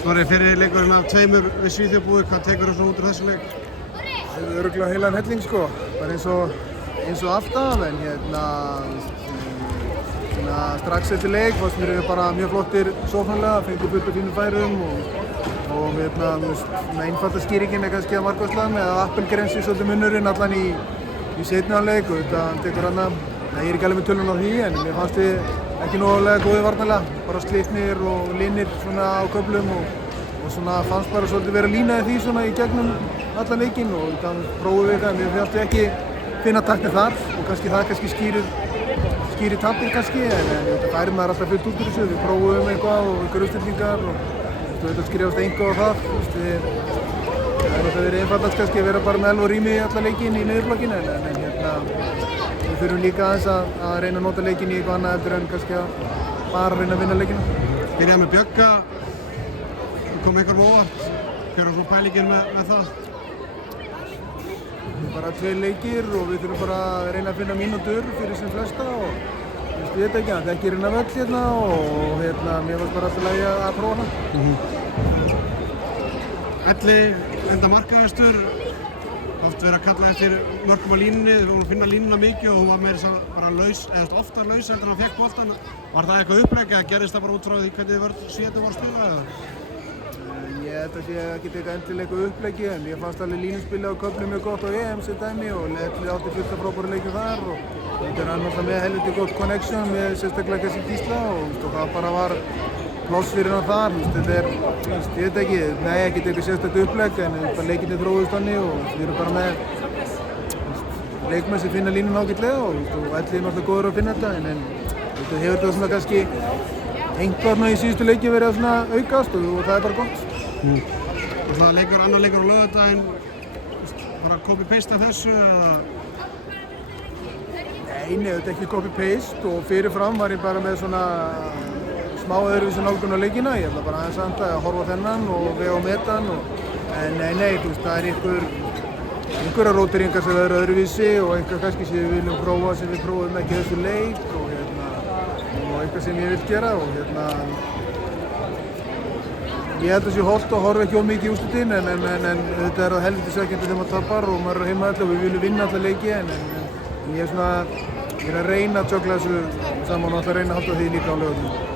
Snorri, fyrir leikurinn af tveimur við Svíþjóð-búi, hvað tekur þú svo út úr þessu leik? Það er örugglega heilan helling sko, bara eins og alltaf, en strax eftir leik fannst mér við bara mjög flottir sóknarlega, fengum fullt af fínum færum og einfalda skýringin er kannski að markvarslan eða appelgrensi svolítið munnurinn allan í seinni hálfleik og þetta tekur annað, ég er ekki alveg með tölun á því en mér fannst við ekki nógulega góðir varnarlega, bara slitnir og linir svona á köflum og svona fannst bara svolítið vera línaði því svona í gegnum allan leikinn og þannig prófum við það, mér fannst við ekki finna taktinn þar og kannski það kannski skýrir tapir kannski en þetta færir maður alltaf fullt út úr þessu, við prófum eitthvað og einhverjum uppstillingar og þetta skrifast einhvað á það, það er alltaf verið einfaldast kannski að vera bara með elf og rými í alla leikinn í niðurblokkinu en við þurfum líka aðeins að reyna að nota leikinn í eitthvað annað eftir en kannski að bara reyna að vinna leikina. Byrjaði með Bjögga, kom ykkur óvart, hver var svona pælingin með það? Bara 2 leikir og við þurfum bara að reyna að finna mínútur fyrir sem flesta og ég veit ekki, það ekki reyna völl hérna og mér varst bara alltaf lagi að prófa það. Elli, enda markahæstur, oft verið að kalla eftir mörkum á línunni, við vorum að finna línuna mikið og hún var meira bara laus, eða oftar laus heldur en hann fekk boltann. Var það eitthvað upplegg eða gerðist það bara út frá því hvernig vörn Svíþjóð var að spila? Ég held að sé ekki eitthvað endilega uppleggi en ég fannst alveg línuspilið á köflum mjög gott á EM sem dæmi og Elli átti fullt af frábæru leikjum þar og þetta er annars með helviti gott connection með sérstaklega Kassi Gísla og það bara var pláss fyrir hann þar, þetta er, ég veit ekki, nei ekki eitthvað sérstaklega upplegg en leikinni þróðust hann og við erum bara með leikmenn sem finna línun ágætlega og Elli er náttúrulega góður að finna þetta en þetta hefur þetta svona kannski einhverjum í síðustu leiki verið að svona aukast og það er bara gott. Og það annar leikur á laugardaginn, bara copy-paste af þessu eða? Nei, þetta er ekki copy-paste og fyrirfram var ég bara með svona smá öðruvísi nálgun á leikina, ég ætla bara aðeins að horfa á þennan og vega á metan en nei, það er einhverja róteringar sem verður öðruvísi og einhver kannski sem við viljum prófa sem við prófum ekki þessu leik og eitthvað sem ég vil gera og ég held að það sé hollt að horfa ekki of mikið í úrslitin en þetta er að helviti sækjandi þegar maður tapar og maður er á heimavelli og við viljum vinna alla leiki en ég er að reyna að tjögla þessu saman og alltaf reyna að halda því líka á laugardaginn.